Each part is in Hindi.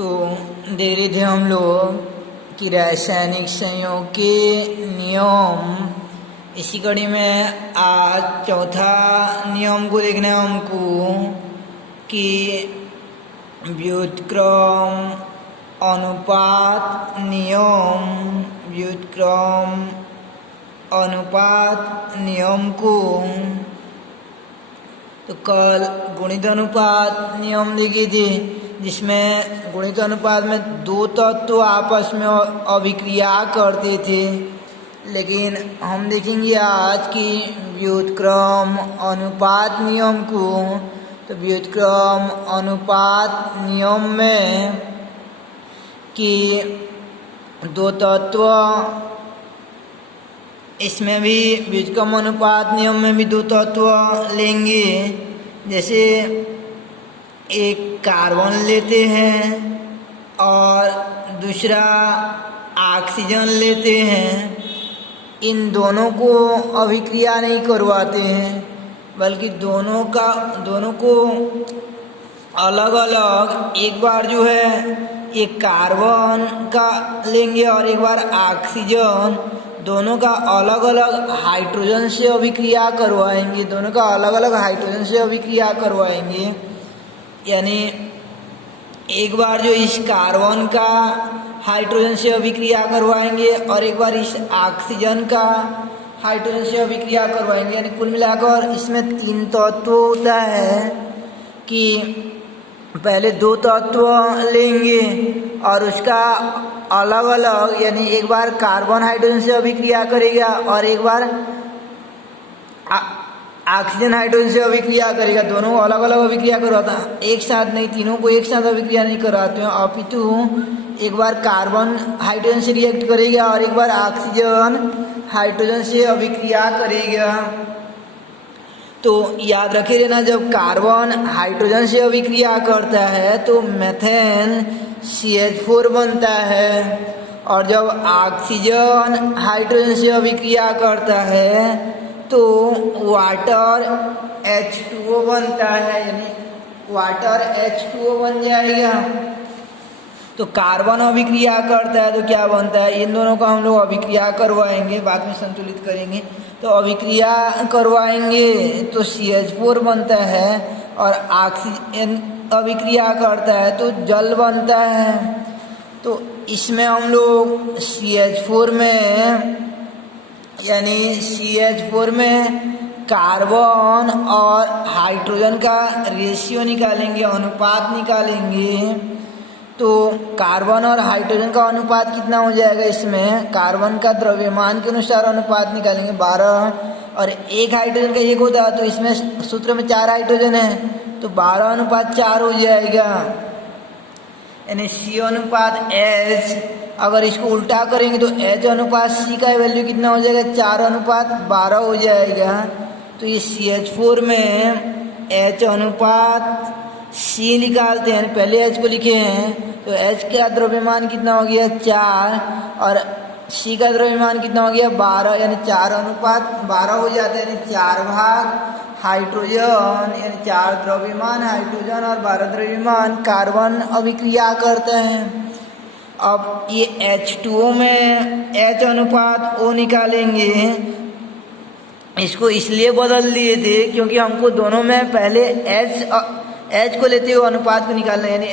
तो दे रहे थे हम लोग कि रासायनिक संयोग के नियम। इसी कड़ी में आज चौथा नियम को देखना है हमको कि व्युत्क्रम अनुपात नियम। व्युत्क्रम अनुपात नियम को तो कल गुणित अनुपात नियम देखे थे, जिसमें गुणित अनुपात में दो तत्व आपस में अभिक्रिया करते थे। लेकिन हम देखेंगे आज की व्युत्क्रम अनुपात नियम को। तो व्युत्क्रम अनुपात नियम में कि दो तत्व, इसमें भी व्युत्क्रम अनुपात नियम में भी दो तत्व लेंगे। जैसे एक कार्बन लेते हैं और दूसरा ऑक्सीजन लेते हैं। इन दोनों को अभिक्रिया नहीं करवाते हैं, बल्कि दोनों को अलग अलग एक बार जो है एक कार्बन का लेंगे और एक बार ऑक्सीजन, दोनों का अलग अलग हाइड्रोजन से अभिक्रिया करवाएंगे। दोनों का अलग अलग हाइड्रोजन से अभिक्रिया करवाएंगे। यानी एक बार जो इस कार्बन का हाइड्रोजन से अभिक्रिया करवाएंगे और एक बार इस ऑक्सीजन का हाइड्रोजन से अभिक्रिया करवाएंगे। यानी कुल मिलाकर इसमें तीन तत्व होता है कि पहले दो तत्व लेंगे और उसका अलग अलग, यानी एक बार कार्बन हाइड्रोजन से अभिक्रिया करेगा और एक बार ऑक्सीजन हाइड्रोजन से अभिक्रिया करेगा। दोनों अलग अलग अभिक्रिया करवाता है, एक साथ नहीं, तीनों को एक साथ अभिक्रिया नहीं करवाते हैं। अपितु एक बार कार्बन हाइड्रोजन से रिएक्ट करेगा और एक बार ऑक्सीजन हाइड्रोजन से अभिक्रिया करेगा। तो याद रखे रहना, जब कार्बन हाइड्रोजन से अभिक्रिया करता है तो मेथेन CH4 बनता है, और जब ऑक्सीजन हाइड्रोजन से अभिक्रिया करता है तो वाटर H2O बनता है, यानी वाटर H2O बन जाएगा। तो कार्बन अभिक्रिया करता है तो क्या बनता है, इन दोनों का हम लोग अभिक्रिया करवाएंगे, बाद में संतुलित करेंगे। तो अभिक्रिया करवाएंगे तो CH4 बनता है, और ऑक्सीजन अभिक्रिया करता है तो जल बनता है। तो इसमें हम लोग CH4 में, यानी CH4 में कार्बन और हाइड्रोजन का रेशियो निकालेंगे, अनुपात निकालेंगे। तो कार्बन और हाइड्रोजन का अनुपात कितना हो जाएगा, इसमें कार्बन का द्रव्यमान के अनुसार अनुपात निकालेंगे 12, और एक हाइड्रोजन का एक होता है, तो इसमें सूत्र में 4 हाइड्रोजन है तो 12:4 हो जाएगा। यानी C अनुपात H, अगर इसको उल्टा करेंगे तो H अनुपात C का वैल्यू कितना हो जाएगा, 4:12 हो जाएगा। तो ये CH4 में H अनुपात C निकालते हैं, पहले H को लिखे हैं तो H का द्रव्यमान कितना हो गया 4, और C का द्रव्यमान कितना हो गया 12, यानी 4:12 हो जाता है। यानी 4 भाग हाइड्रोजन, यानी 4 द्रव्यमान हाइड्रोजन और 12 द्रव्यमान कार्बन अभिक्रिया करते हैं। अब ये H2O में H अनुपात O निकालेंगे। इसको इसलिए बदल दिए थे क्योंकि हमको दोनों में पहले H को लेते हुए अनुपात को निकालना है, यानी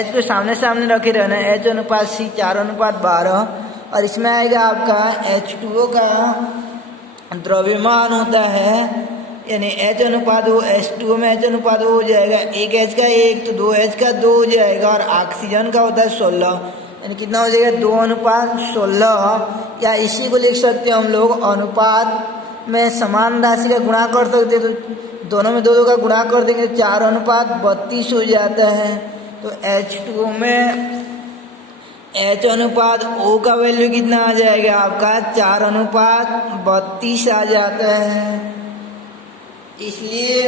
H को सामने सामने रखे रहना है। H अनुपात C 4:12, और इसमें आएगा आपका H2O का द्रव्यमान होता है, यानी H अनुपात O, H2O में H अनुपात O हो जाएगा, एक H का 1 तो 2H का 2 हो जाएगा, और ऑक्सीजन का होता है 16, यानी कितना हो जाएगा 2:16। या इसी को लिख सकते हैं हम लोग, अनुपात में समान राशि का गुणा कर सकते हैं, तो दोनों में 2 का गुणा कर देंगे, 4:32 हो जाता है। तो H2O में H अनुपात O का वैल्यू कितना आ जाएगा आपका, 4:32 आ जाता है। इसलिए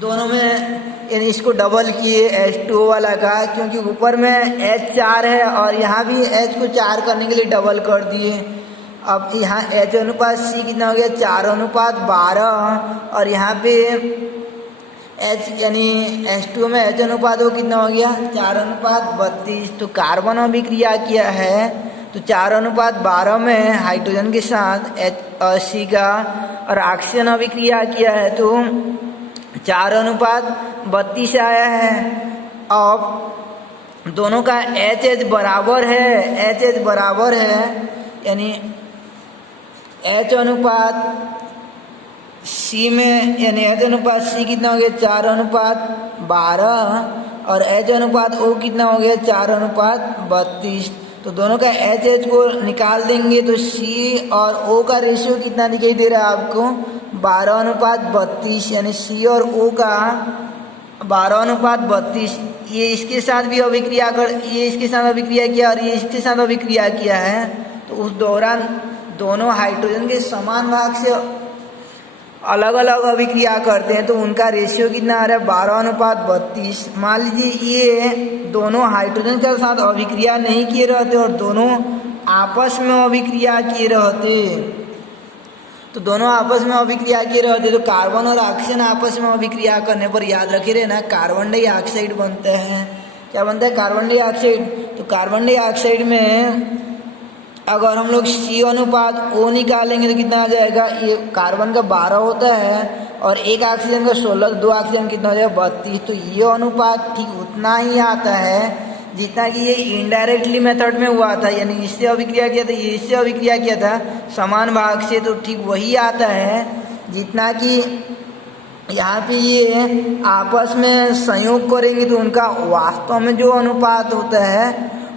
दोनों में, यानी इसको डबल किए H2O वाला का, क्योंकि ऊपर में H 4 है और यहाँ भी H को 4 करने के लिए डबल कर दिए। अब यहाँ H अनुपात C कितना हो गया 4:12, और यहाँ पे H यानी H2O में H अनुपात वो कितना हो गया 4:32। तो कार्बन अभिक्रिया किया है तो 4:12 में हाइड्रोजन के साथ H का, और ऑक्सीजन अभिक्रिया किया है तो 4:32 आया है। अब दोनों का H बराबर है, यानी H अनुपात C में, यानी H अनुपात C कितना हो गया 4:12, और H अनुपात O कितना हो गया 4:32। तो दोनों का H को निकाल देंगे तो C और O का रेशियो कितना दिखाई दे रहा है आपको 12:32, यानी C और O का 12:32। ये इसके साथ भी अभिक्रिया ये इसके साथ अभिक्रिया किया और ये इसके साथ अभिक्रिया किया है, तो उस दौरान दोनों हाइड्रोजन के समान भाग से अलग अलग अभिक्रिया करते हैं तो उनका रेशियो कितना आ रहा है 12:32। मान लीजिए ये दोनों हाइड्रोजन के साथ अभिक्रिया नहीं किए रहते और दोनों आपस में अभिक्रिया किए रहते, तो दोनों आपस में अभिक्रिया किए रहते तो कार्बन और ऑक्सीजन आपस में अभिक्रिया करने पर याद रखे रहे ना कार्बन डाइऑक्साइड बनता है। क्या बनता है कार्बन डाइऑक्साइड। तो कार्बन डाइऑक्साइड में अगर हम लोग C अनुपात O निकालेंगे तो कितना आ जाएगा, ये कार्बन का 12 होता है और एक ऑक्सीजन का 16, दो ऑक्सीजन कितना हो जाएगा 32। तो ये अनुपात ठीक उतना ही आता है जितना कि ये इनडायरेक्टली मेथड में हुआ था, यानी इससे अभिक्रिया किया था, ये इससे अभिक्रिया किया था समान भाग से, तो ठीक वही आता है जितना कि यहाँ पे ये आपस में संयोग करेंगे तो उनका वास्तव में जो अनुपात होता है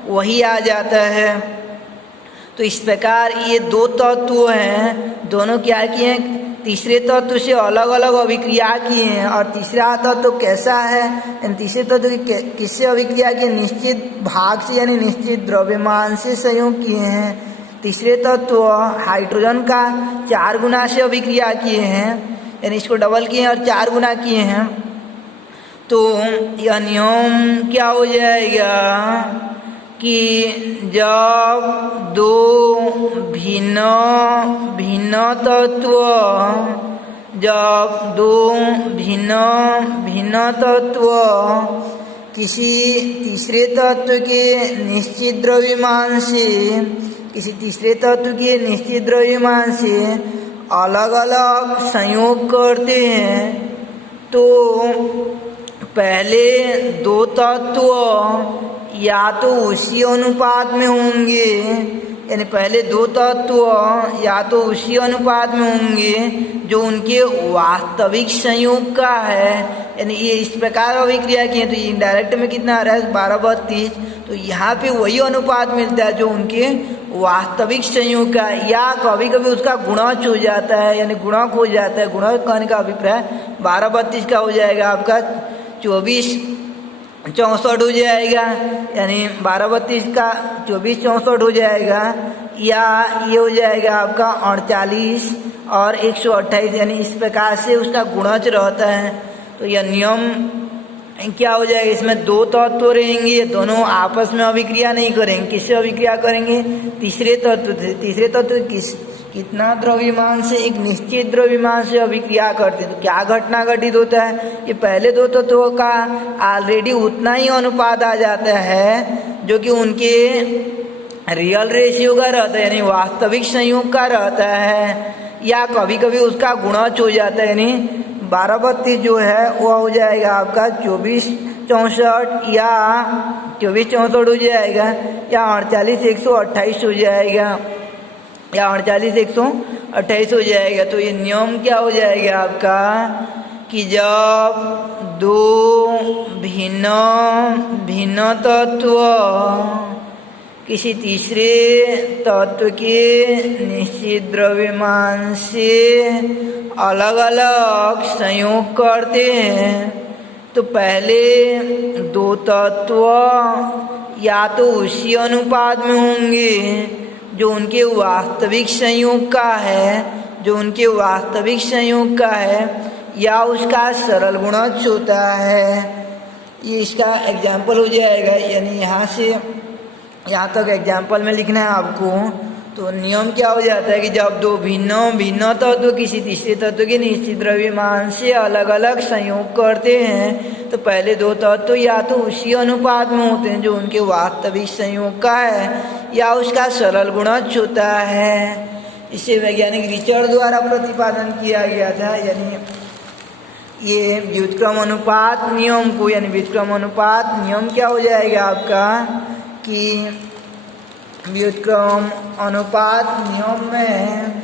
वही आ जाता है। तो इस प्रकार ये दो तत्व हैं, दोनों क्या किए हैं तीसरे तत्व से अलग अलग अभिक्रिया किए हैं। और तीसरा तत्व कैसा है, तीसरे तत्व किससे अभिक्रिया किए, निश्चित भाग से यानी निश्चित द्रव्यमान से संयोग किए हैं। तीसरे तत्व हाइड्रोजन का 4 गुना से अभिक्रिया किए हैं, यानी इसको डबल किए हैं और 4 गुना किए हैं। तो यह नियम क्या हो जाएगा कि जब दो भिन्न तत्व किसी तीसरे तत्व के निश्चित द्रव्यमान से अलग अलग संयोग करते हैं तो पहले दो तत्व या तो उसी अनुपात में होंगे, यानी पहले दो तत्व या तो उसी अनुपात में होंगे जो उनके वास्तविक संयोग का है, यानी ये इस प्रकार अभिक्रिया किए तो ये इनडायरेक्ट में कितना आ रहा है 12:32। तो यहाँ पे वही अनुपात मिलता है जो उनके वास्तविक संयोग का, या कभी कभी उसका गुणज हो जाता है, यानी गुणक हो जाता है। गुणक कहने का अभिप्राय 12:32 का हो जाएगा आपका 24:64 हो जाएगा, यानी 12:32 का 24:64 हो जाएगा, या ये हो जाएगा आपका 48 और 128, यानी इस प्रकार से उसका गुणज रहता है। तो यह नियम क्या हो जाएगा, इसमें दो तत्व रहेंगे, दोनों आपस में अभिक्रिया नहीं करेंगे। किससे अभिक्रिया करेंगे, तीसरे तत्व से। तीसरे तत्व कितना द्रव्यमान से, एक निश्चित द्रव्यमान से अभिक्रिया करते हैं। तो क्या घटना घटित होता है, ये पहले दो तत्वों का ऑलरेडी उतना ही अनुपात आ जाता है जो कि उनके रियल रेशियो का रहता है, यानी वास्तविक संयोग का रहता है, या कभी कभी उसका गुणज हो जाता है, यानी 12:32 जो है वो हो जाएगा आपका 24:64 या 24:64 हो जाएगा, या 48:128 हो जाएगा, या 48:128 हो जाएगा। तो ये नियम क्या हो जाएगा आपका कि जब दो भिन्न तत्व किसी तीसरे तत्व के निश्चित द्रव्यमान से अलग अलग संयोग करते हैं तो पहले दो तत्व या तो उसी अनुपात में होंगे जो उनके वास्तविक संयोग का है, या उसका सरल गुणज होता है। ये इसका एग्जाम्पल हो जाएगा, यानी यहाँ से यहाँ तक एग्जाम्पल में लिखना है आपको। तो नियम क्या हो जाता है कि जब दो भिन्न भिन्न तत्व किसी तीसरे तत्व के निश्चित द्रव्यमान से अलग अलग संयोग करते हैं तो पहले दो तत्व या तो उसी अनुपात में होते हैं जो उनके वास्तविक संयोग का है या उसका सरल गुणज होता है। इसे वैज्ञानिक रिचर्ड द्वारा प्रतिपादन किया गया था। यानी ये व्युत्क्रम अनुपात नियम को, यानी व्युत्क्रम अनुपात नियम क्या हो जाएगा आपका कि व्युत्क्रम अनुपात नियम में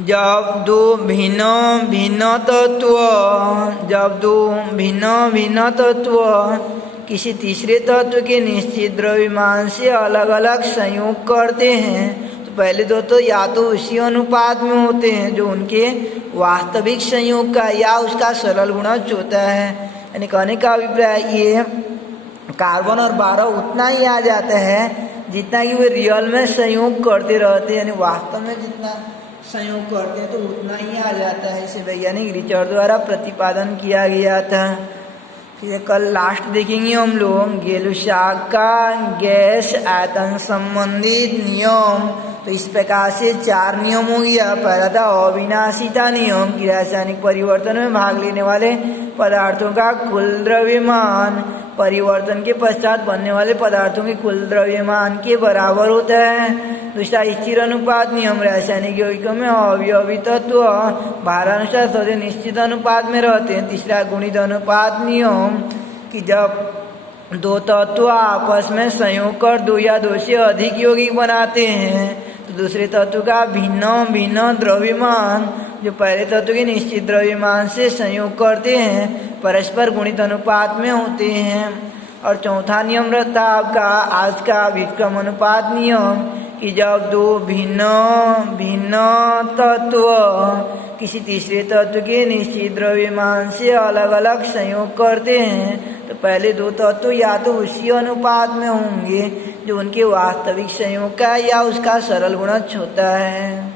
जब दो भिन्न भिन्न तत्व किसी तीसरे तत्व के निश्चित द्रव्यमान से अलग अलग संयोग करते हैं तो पहले दो तो या तो उसी अनुपात में होते हैं जो उनके वास्तविक संयोग का या उसका सरल गुणज होता है। यानी कहने का अभिप्राय ये कार्बन और 12 उतना ही आ जाता है जितना कि वे रियल में संयोग करते रहते हैं, यानी वास्तव में जितना संयोग करते हैं तो उतना ही आ जाता है। इसे वैज्ञानिक रिचर्ड द्वारा प्रतिपादन किया गया था। फिर कल लास्ट देखेंगे हम लोग गेलुसाक का गैस आयतन संबंधित नियम। तो इस प्रकार से 4 नियम हो गया। पहला था अविनाशिता नियम कि रासायनिक परिवर्तन में भाग लेने वाले पदार्थों का कुल द्रव्यमान परिवर्तन के पश्चात बनने वाले पदार्थों के कुल द्रव्यमान के बराबर होता है। दूसरा स्थिर अनुपात नियम, रासायनिक यौगिकों में अवयवी तत्व भारानुसार सदैव निश्चित अनुपात में रहते हैं। तीसरा गुणित अनुपात नियम कि जब दो तत्व आपस में संयोग कर 2 या 2 से अधिक यौगिक बनाते हैं तो दूसरे तत्व का भिन्न द्रव्यमान जो पहले तत्व के निश्चित द्रव्यमान से संयोग करते हैं परस्पर गुणित अनुपात में होते हैं। और चौथा नियम रहता आपका आज का व्युत्क्रम अनुपात नियम कि जब दो भिन्न तत्व किसी तीसरे तत्व के निश्चित द्रव्यमान से अलग अलग संयोग करते हैं तो पहले दो तत्व या तो उसी अनुपात में होंगे जो उनके वास्तविक संयोग का या उसका सरल गुणज होता है।